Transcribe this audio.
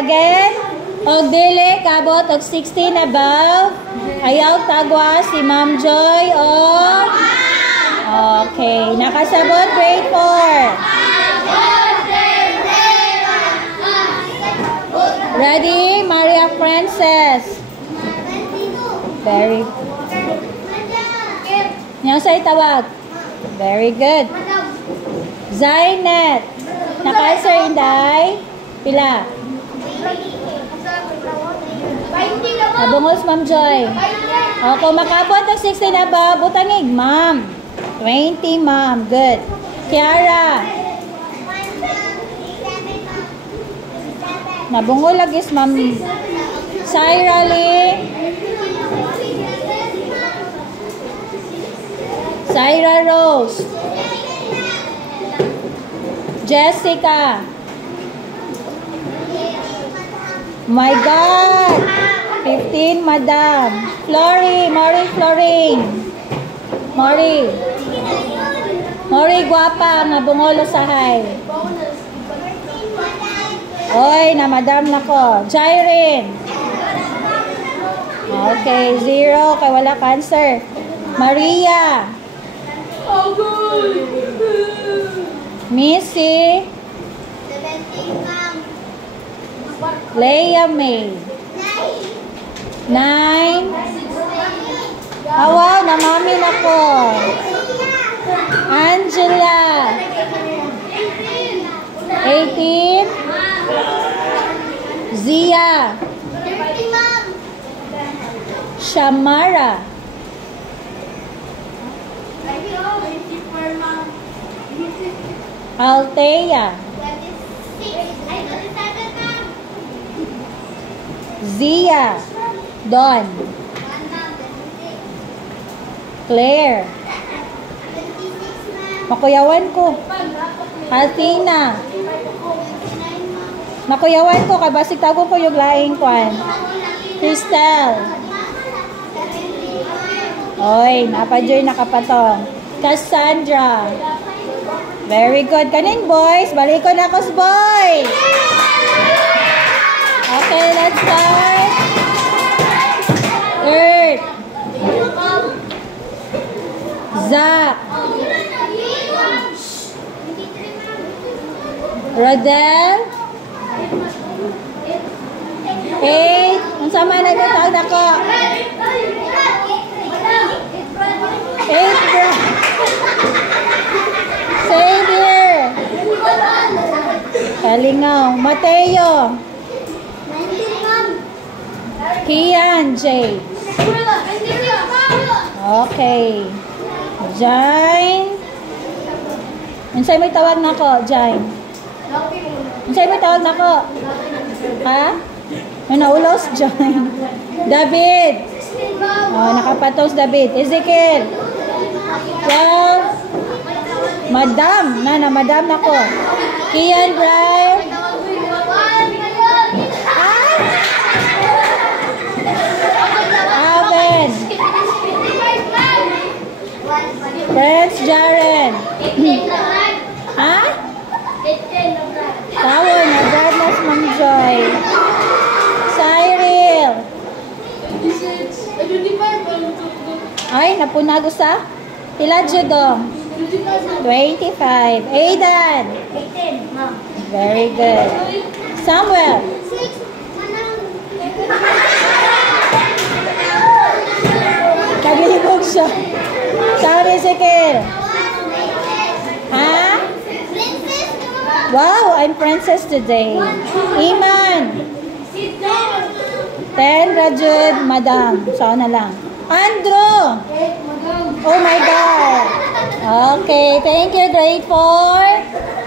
Again, og dili kabot og 16 above. Ayaw tagwa si Ma'am Joy og okay, nakasabot grade 4. Ready, Maria Frances. Very. Yang say tawag. Very good. Zainet. Naka-answer Inday? Pila? Nabungos, Ma'am Joy. O, kung makabot ang 16 na ba, butangig, Ma'am. 20, Ma'am. Good. Kiara. Nabungol lagi, Ma'am. Syra Lee. Syra Rose. Jessica. My God. 15, Madam. Mori Florine. Mori guwapa nga bungolo sa hay. Oy, na Madam nako. Jairin. Okay, 0 kay wala cancer. Maria. Missy. 17, Ma'am. Leia May. 9. Wow, namamin ako. Angela. 18. Zia. 30, Ma'am. Shamara. 24, Ma'am. Althea. 27, Ma'am. Zia. Don. 1, Ma'am. 26. Claire. 26, Ma'am. Makuyawan ko. Athena. 29, Ma'am. Makuyawan ko. Kabasig tago ko yung laing kwan. Crystal. 70, Oy, napadyoy nakapatong. Cassandra. Very good. Kanin, boys. Balikon ako sa boys. Okay, let's start. Earth. Zach. Rodel. 8. Ang sama nagtatawag ako. 8. Xavier. Kalingaw. Mateo. 19, Ma'am. Kian J. Okay. Jane. Unsay may tawag na ko, Jane? Unsay may tawag na ko? Ha? May naulos, Jane. David. Oh, nakapatong si David. Ezekiel. 12. Madam. Madam na ko. Kian Brian. Alvin. Prince Jaren. Ha? Tawon na Bradless Ma'am Joy. Cyril. Ay, napunag sa? Pila judong? 25. Aidan. 18, Ma'am. Very good. Samuel. 6, Kabilibog siya. Sabi Ezekiel. Ha? Wow, I'm princess today. Iman. 10, Rajud, Madam. Sana lang. Andrew. Oh my God. Okay, thank you, grade 4.